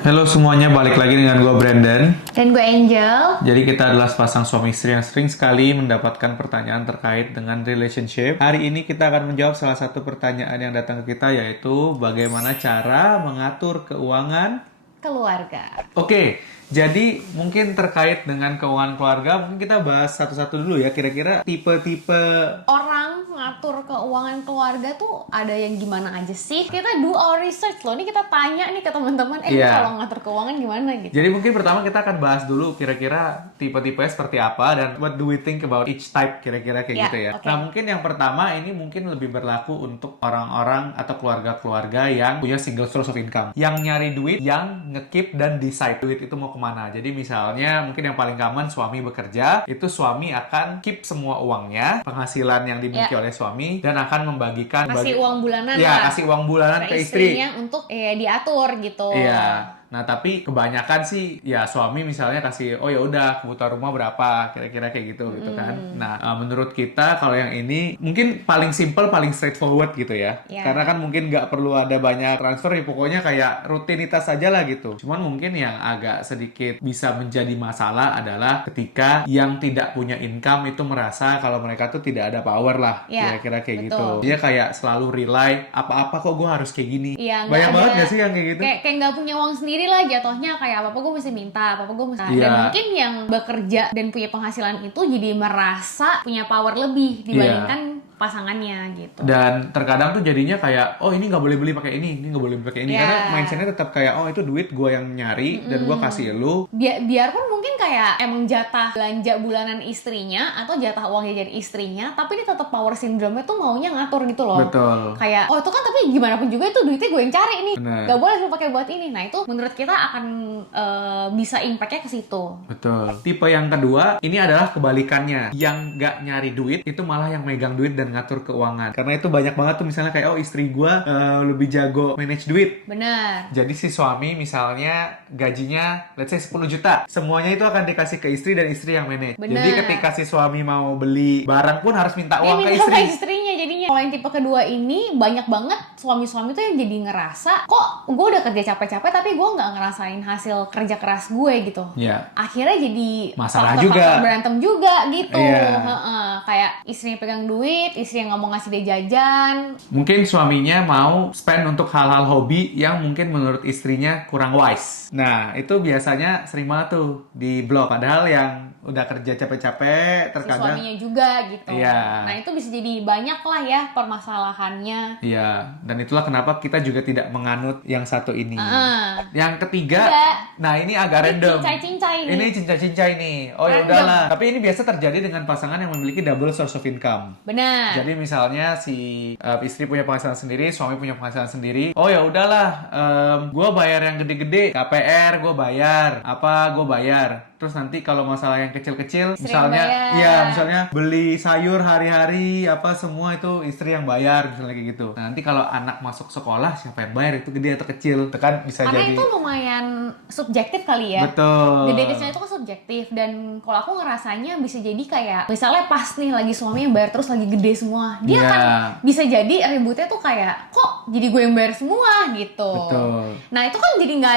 Halo semuanya, balik lagi dengan gue Brandon. Dan gue Angel. Jadi kita adalah sepasang suami istri yang sering sekali mendapatkan pertanyaan terkait dengan relationship. Hari ini kita akan menjawab salah satu pertanyaan yang datang ke kita, yaitu bagaimana cara mengatur keuangan Keluarga. Oke, jadi mungkin terkait dengan keuangan keluarga, mungkin kita bahas satu-satu dulu ya, kira-kira tipe-tipe. Orang ngatur keuangan keluarga tuh ada yang gimana aja sih? Kita do our research loh. Ini kita tanya nih ke teman-teman, Iya. kalau ngatur keuangan gimana gitu. Jadi mungkin pertama kita akan bahas dulu kira-kira tipe-tipenya seperti apa dan what do we think about each type kira-kira kayak Ya, gitu ya. oke. Nah mungkin yang pertama ini mungkin lebih berlaku untuk orang-orang atau keluarga-keluarga yang punya single source of income. Yang nyari duit, yang nge-keep dan decide duit itu mau kemana. Jadi misalnya mungkin yang paling common suami bekerja, itu suami akan keep semua uangnya, penghasilan yang dimiliki oleh suami dan akan membagikan Kasih uang bulanan ya, lah kasih uang bulanan ke istri. istrinya untuk diatur gitu. Iya. Nah, tapi kebanyakan sih ya suami misalnya kasih oh ya udah kebutuhan rumah berapa kira-kira kayak gitu gitu kan. Nah, menurut kita kalau yang ini mungkin paling simple, paling straightforward gitu ya. Ya. Karena kan mungkin nggak perlu ada banyak transfer ya pokoknya kayak rutinitas aja lah gitu. Cuman mungkin yang agak sedikit bisa menjadi masalah adalah ketika yang tidak punya income itu merasa kalau mereka tuh tidak ada power lah Ya, kira-kira kayak betul. gitu. Dia kayak selalu rely apa-apa kok gue harus kayak gini. Iya, Banyak nggak banget ada- gak sih yang kayak gitu? Kayak nggak punya uang sendiri lah jatuhnya, kayak apa-apa gue mesti minta, apa-apa gue mesti. Iya. Dan mungkin yang bekerja dan punya penghasilan itu jadi merasa punya power lebih dibandingkan pasangannya gitu. Dan terkadang tuh jadinya kayak, oh ini nggak boleh beli pakai ini nggak boleh beli pakai ini. Ya. Karena mindsetnya tetap kayak, oh itu duit gue yang nyari dan gue kasih lu. Biarpun mungkin kayak emang jatah belanja bulanan istrinya atau jatah uangnya jadi istrinya, tapi dia tetap power syndrome itu maunya ngatur gitu loh. Betul. Kayak oh itu kan tapi gimana pun juga itu duitnya gue yang cari nih, Bener. gak boleh lu pakai buat ini. Nah itu menurut kita akan bisa impactnya ke situ. Betul. Tipe yang kedua, ini adalah kebalikannya. Yang nggak nyari duit, itu malah yang megang duit dan ngatur keuangan. Karena itu banyak banget tuh misalnya kayak, oh istri gue lebih jago manage duit. Benar. Jadi si suami misalnya gajinya let's say 10 juta. Semuanya itu akan dikasih ke istri dan istri yang manage. Bener. Jadi ketika si suami mau beli barang pun harus minta Dia uang ke minta istri. ke istrinya jadinya. Kalau yang tipe kedua ini banyak banget suami-suami tuh yang jadi ngerasa kok gue udah kerja capek-capek tapi gue nggak ngerasain hasil kerja keras gue gitu. Iya. Akhirnya jadi Masalah faktor-faktor juga. berantem juga gitu. Iya. Heeh. Kayak istrinya pegang duit, istri yang nggak mau ngasih dia jajan. Mungkin suaminya mau spend untuk hal-hal hobi yang mungkin menurut istrinya kurang wise. Nah, itu biasanya sering banget tuh di blog. Padahal yang udah kerja capek-capek Si terkadang. suaminya juga gitu. Iya. Nah itu bisa jadi banyak lah ya permasalahannya. Iya, dan itulah kenapa kita juga tidak menganut yang satu ini. Ah. Yang ketiga, Tiga. nah ini agak Ini random. cincai-cincai nih. Ini cincai-cincai nih. Oh ya Random. udahlah. Tapi ini biasa terjadi dengan pasangan yang memiliki double source of income. Benar. Jadi misalnya si istri punya penghasilan sendiri, suami punya penghasilan sendiri. Oh ya udahlah, gue bayar yang gede-gede, KPR gue bayar, apa gue bayar. Terus nanti kalau masalah yang kecil-kecil, Istri misalnya, yang bayar. ya misalnya beli sayur hari-hari, apa semua itu istri yang bayar, misalnya kayak gitu. Nah, nanti kalau anak masuk sekolah, siapa yang bayar? Itu gede atau kecil? Itu kan bisa Karena jadi. itu lumayan subjektif kali ya. Betul. Gede kecilnya itu kan subjektif. Dan kalau aku ngerasanya bisa jadi kayak misalnya pas nih lagi suami yang bayar terus lagi gede semua, dia Iya. kan bisa jadi ributnya tuh kayak kok jadi gue yang bayar semua gitu. Betul. Nah itu kan jadi nggak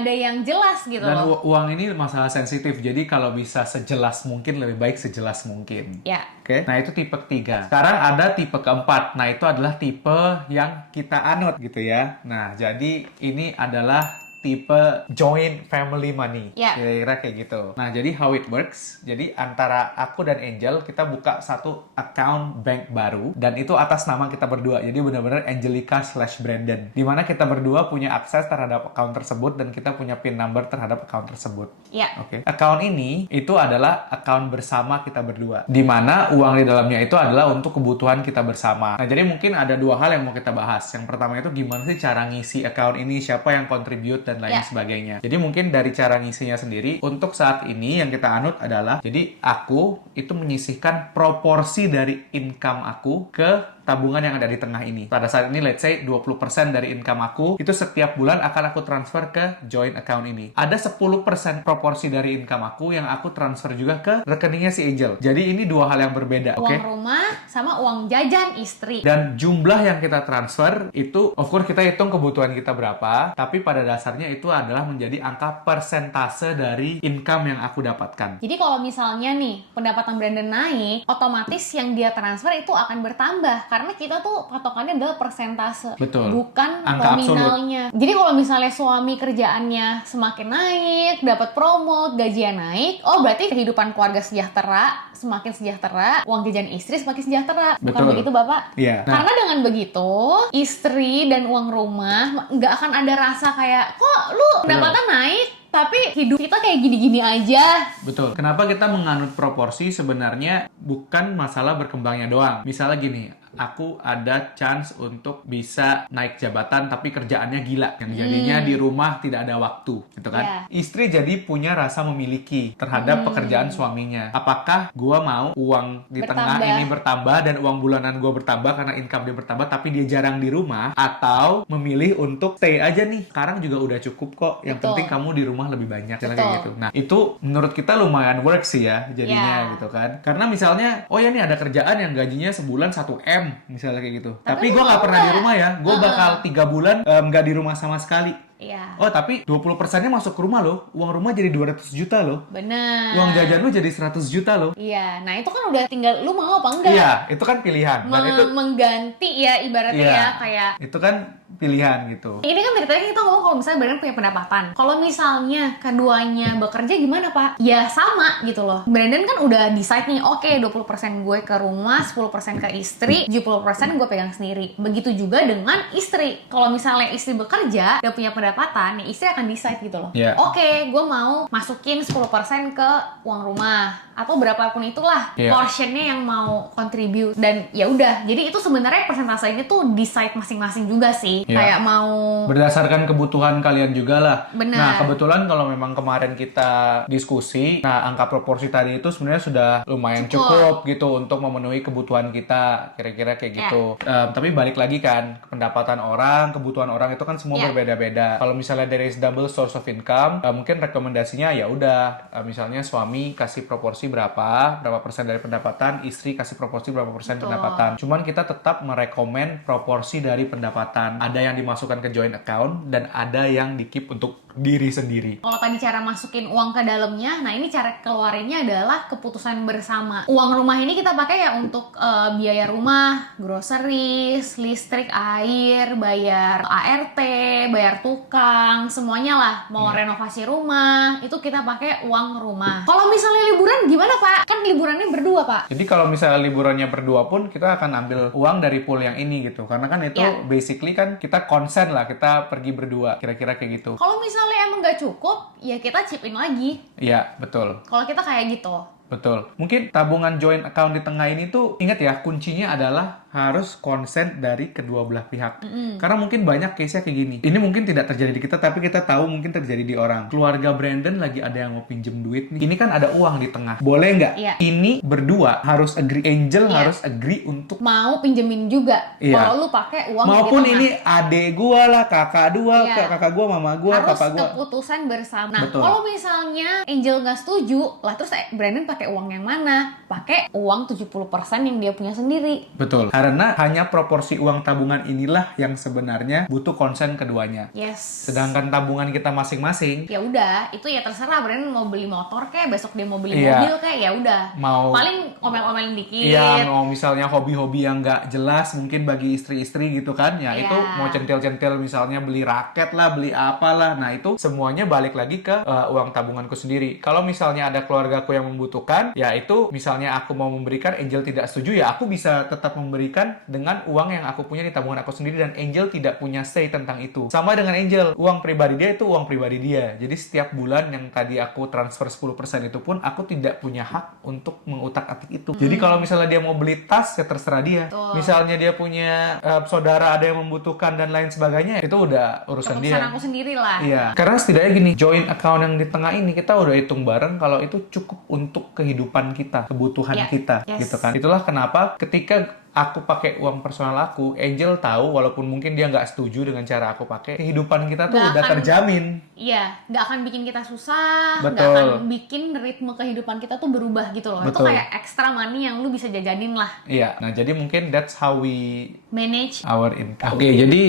ada yang jelas gitu Dan loh. uang ini masalah sensitif, jadi kalau bisa sejelas mungkin, lebih baik sejelas mungkin. Ya. Oke, nah itu tipe ketiga. Sekarang ada tipe keempat. Nah itu adalah tipe yang kita anut gitu ya. Nah jadi ini adalah tipe joint family money. Ya. Kira-kira kayak gitu. Nah jadi how it works. Jadi antara aku dan Angel kita buka satu account bank baru. Dan itu atas nama kita berdua. Jadi benar-benar Angelica/Brandon. Dimana kita berdua punya akses terhadap account tersebut. Dan kita punya PIN number terhadap account tersebut. Ya. Oke. Account ini itu adalah account bersama kita berdua. Di mana uang di dalamnya itu adalah untuk kebutuhan kita bersama. Nah, jadi mungkin ada dua hal yang mau kita bahas. Yang pertama itu gimana sih cara ngisi account ini, siapa yang contribute dan lain Ya. sebagainya. Jadi mungkin dari cara ngisinya sendiri, untuk saat ini yang kita anut adalah, jadi aku itu menyisihkan proporsi dari income aku ke tabungan yang ada di tengah ini. Pada saat ini let's say 20% dari income aku itu setiap bulan akan aku transfer ke joint account ini. Ada 10% proporsi dari income aku yang aku transfer juga ke rekeningnya si Angel. Jadi ini dua hal yang berbeda, oke? Uang rumah sama uang jajan istri. Dan jumlah yang kita transfer itu, of course kita hitung kebutuhan kita berapa, tapi pada dasarnya itu adalah menjadi angka persentase dari income yang aku dapatkan. Jadi kalau misalnya nih pendapatan Brandon naik, otomatis yang dia transfer itu akan bertambah karena kita tuh patokannya adalah persentase, Betul. bukan Angka nominalnya. Jadi kalau misalnya suami kerjaannya semakin naik, dapat promote, gajinya naik, oh berarti kehidupan keluarga sejahtera, semakin sejahtera, uang jajan istri semakin sejahtera. Bukan Betul. begitu Bapak? Iya. Nah, Karena dengan begitu, istri dan uang rumah nggak akan ada rasa kayak, kok lu pendapatan naik, tapi hidup kita kayak gini-gini aja. betul. Kenapa kita menganut proporsi sebenarnya bukan masalah berkembangnya doang. Misalnya gini, aku ada chance untuk bisa naik jabatan tapi kerjaannya gila. Yang jadinya di rumah tidak ada waktu, gitu kan. Yeah. Istri jadi punya rasa memiliki terhadap pekerjaan suaminya. Apakah gua mau uang di tengah Bertambah. ini bertambah dan uang bulanan gua bertambah karena income dia bertambah tapi dia jarang di rumah, atau memilih untuk stay aja nih. Sekarang juga udah cukup kok. Yang Betul. penting kamu di rumah lebih banyak. Misalnya kayak Betul. gitu. Nah, itu menurut kita lumayan work sih ya jadinya Yeah. gitu kan. Karena misalnya, oh ya nih ada kerjaan yang gajinya sebulan 1M misalnya kayak gitu. Tapi Tapi gue lu nggak mau pernah di nggak? rumah ya. Gue bakal 3 bulan nggak di rumah sama sekali. Iya, Oh tapi 20%-nya masuk ke rumah loh. Uang rumah jadi 200 juta loh. benar. Uang jajan lu jadi 100 juta loh. Iya, nah itu kan udah tinggal lu mau apa enggak? Iya, itu kan pilihan. Dan itu Mengganti ya ibaratnya Iya. ya kayak itu kan pilihan gitu. ini kan dari tadi kita ngomong kalau misalnya Brandon punya pendapatan. Kalau misalnya keduanya bekerja gimana Pak? Ya sama gitu loh. Brandon kan udah decide nih, oke 20% gue ke rumah, 10% ke istri, 70% gue pegang sendiri. Begitu juga dengan istri. Kalau misalnya istri bekerja dan punya pendapatan, ya istri akan decide gitu loh. Iya. Oke, gue mau masukin 10% ke uang rumah atau berapapun itulah Iya. portionnya yang mau contribute dan ya udah. Jadi itu sebenarnya persentase ini tuh decide masing-masing juga sih. Iya. Kayak mau Berdasarkan kebutuhan kalian juga lah. Benar. Nah, kebetulan kalau memang kemarin kita diskusi, nah angka proporsi tadi itu sebenarnya sudah lumayan cukup gitu untuk memenuhi kebutuhan kita, kira-kira kayak gitu. Tapi balik lagi kan, pendapatan orang, kebutuhan orang itu kan semua Ya. berbeda-beda. Kalau misalnya there is double source of income, mungkin rekomendasinya ya udah, misalnya suami kasih proporsi berapa persen dari pendapatan, istri kasih proporsi berapa persen Betul. pendapatan. Cuman kita tetap merekomen proporsi dari pendapatan. Ada yang dimasukkan ke joint account dan ada yang di-keep untuk diri sendiri. kalau tadi cara masukin uang ke dalamnya, nah ini cara keluarinnya adalah keputusan bersama. Uang rumah ini kita pakai ya untuk biaya rumah, groceries, listrik, air, bayar ART, bayar tukang, semuanya lah. Mau renovasi rumah, itu kita pakai uang rumah. Kalau misalnya liburan gimana Pak? Kan liburannya berdua Pak. Jadi kalau misalnya liburannya berdua pun kita akan ambil uang dari pool yang ini gitu. Karena kan itu Ya. basically kan kita konsen lah, kita pergi berdua, kira-kira kayak gitu. Kalau misalnya emang nggak cukup, ya kita chip in lagi. Iya, betul. Kalau kita kayak gitu. Betul. Mungkin tabungan joint account di tengah ini tuh, ingat ya, kuncinya adalah harus konsen dari kedua belah pihak. Karena mungkin banyak case-nya kayak gini. Ini mungkin tidak terjadi di kita, tapi kita tahu mungkin terjadi di orang. Keluarga Brandon lagi ada yang mau pinjem duit nih. Ini kan ada uang di tengah. Boleh nggak? Iya. Ini berdua harus agree. Angel Iya. harus agree untuk Mau pinjemin juga. Iya. Kalau lu pakai uang maupun di tengah. ini adek gua lah, kakak dua, Iya. kakak gua, mama gua, Harus papa gua. keputusan bersama. Nah, Betul. kalau misalnya Angel nggak setuju, lah terus Brandon pakai uang yang mana? Pakai uang 70% yang dia punya sendiri. Betul. Karena hanya proporsi uang tabungan inilah yang sebenarnya butuh konsen keduanya. Yes. Sedangkan tabungan kita masing-masing Ya udah, itu ya terserah Brandon mau beli motor kayak, besok dia mau beli Iya. mobil kayak, ya udah. mau Paling omel-omelin dikit. iya, mau misalnya hobi-hobi yang nggak jelas mungkin bagi istri-istri gitu kan. Ya Iya. itu mau centil-centil misalnya beli raket lah, beli apalah. Nah itu semuanya balik lagi ke uang tabunganku sendiri. Kalau misalnya ada keluargaku yang membutuhkan, ya itu misalnya aku mau memberikan, Angel tidak setuju, ya aku bisa tetap memberikan dengan uang yang aku punya di tabungan aku sendiri dan Angel tidak punya say tentang itu. Sama dengan Angel, uang pribadi dia itu uang pribadi dia. Jadi setiap bulan yang tadi aku transfer 10% itu pun aku tidak punya hak untuk mengutak-atik itu. Jadi kalau misalnya dia mau beli tas, ya terserah dia. Betul. Misalnya dia punya saudara ada yang membutuhkan dan lain sebagainya, itu udah urusan Keputusan dia. aku sendiri lah. Iya, karena setidaknya gini, joint account yang di tengah ini kita udah hitung bareng kalau itu cukup untuk kehidupan kita, kebutuhan Iya, kita, yes. gitu kan. Itulah kenapa ketika aku pakai uang personal aku, Angel tahu walaupun mungkin dia nggak setuju dengan cara aku pakai, kehidupan kita tuh Nggak udah akan- terjamin. Iya, nggak akan bikin kita susah, nggak Betul. akan bikin ritme kehidupan kita tuh berubah gitu loh. Itu Betul. kayak extra money yang lu bisa jajanin lah. Iya, nah jadi mungkin that's how we Manage. our income. Oke, jadi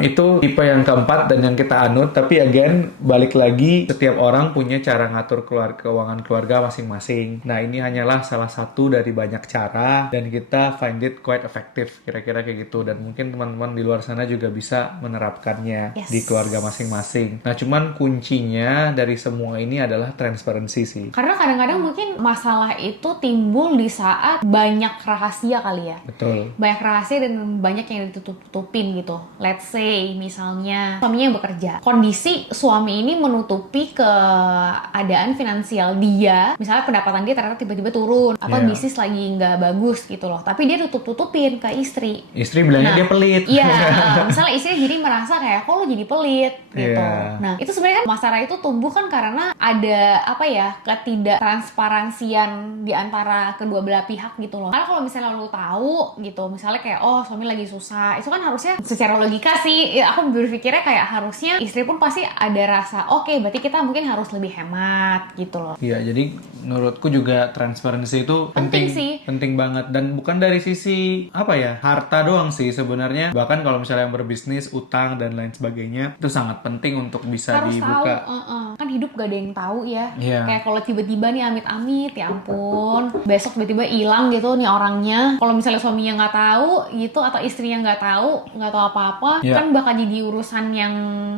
itu tipe yang keempat dan yang kita anut. Tapi again, balik lagi, setiap orang punya cara ngatur keuangan keluarga masing-masing. Nah, ini hanyalah salah satu dari banyak cara dan kita find it quite effective, kira-kira kayak gitu. Dan mungkin teman-teman di luar sana juga bisa menerapkannya Yes. di keluarga masing-masing. Nah, cuman kuncinya dari semua ini adalah transparansi sih. Karena kadang-kadang mungkin masalah itu timbul di saat banyak rahasia kali ya. Betul. Banyak rahasia dan banyak yang ditutup-tutupin gitu. Let's say misalnya suaminya yang bekerja. Kondisi suami ini menutupi keadaan finansial dia. Misalnya pendapatan dia ternyata tiba-tiba turun atau Yeah. bisnis lagi nggak bagus gitu loh. Tapi dia tutup-tutupin ke istri. Istri bilangnya Nah, dia pelit. Iya, misalnya istri jadi merasa kayak kok lu jadi pelit gitu. Iya. Nah, itu sebenarnya kan masalah itu tumbuh kan karena ada apa ya, ketidaktransparansian di antara kedua belah pihak gitu loh. Karena kalau misalnya lu tahu gitu, misalnya kayak oh suami lagi susah, itu kan harusnya secara logika sih ya, aku berpikirnya kayak harusnya istri pun pasti ada rasa oke, berarti kita mungkin harus lebih hemat gitu loh. Iya, jadi menurutku juga transparansi itu Penting sih. penting banget dan bukan dari sisi apa ya harta doang sih sebenarnya. Bahkan kalau misalnya yang berbisnis, utang dan lain sebagainya itu sangat penting untuk bisa Harus tahu, dibuka. kan hidup gak ada yang tahu ya. Iya. Kayak kalau tiba-tiba nih amit-amit, ya ampun, besok tiba-tiba hilang gitu nih orangnya. Kalau misalnya suaminya nggak tahu gitu atau istrinya nggak tahu apa-apa, Iya. kan bakal jadi urusan yang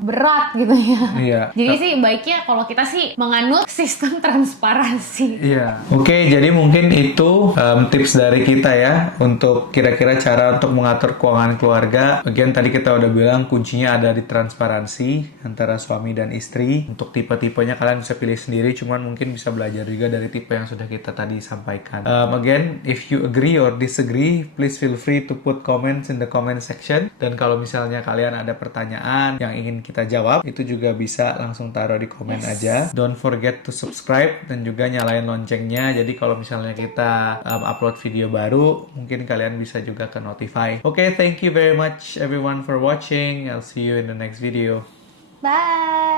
berat gitu ya. Iya. Jadi sih baiknya kalau kita sih menganut sistem transparansi. Iya. Oke, jadi mungkin itu tips dari kita ya untuk kira-kira cara untuk mengatur keuangan keluarga. Bagian tadi kita udah bilang kuncinya ada di transparansi antara suami dan istri. Untuk tipe-tipenya kalian bisa pilih sendiri, cuman mungkin bisa belajar juga dari tipe yang sudah kita tadi sampaikan. Again, if you agree or disagree, please feel free to put comments in the comment section. Dan kalau misalnya kalian ada pertanyaan yang ingin kita jawab, itu juga bisa langsung taruh di komen aja. Don't forget to subscribe dan juga nyalain loncengnya. Jadi kalau misalnya kita upload video baru, mungkin kalian bisa juga ke notify. Oke, thank you very much everyone for watching. I'll see you in the next video. Bye.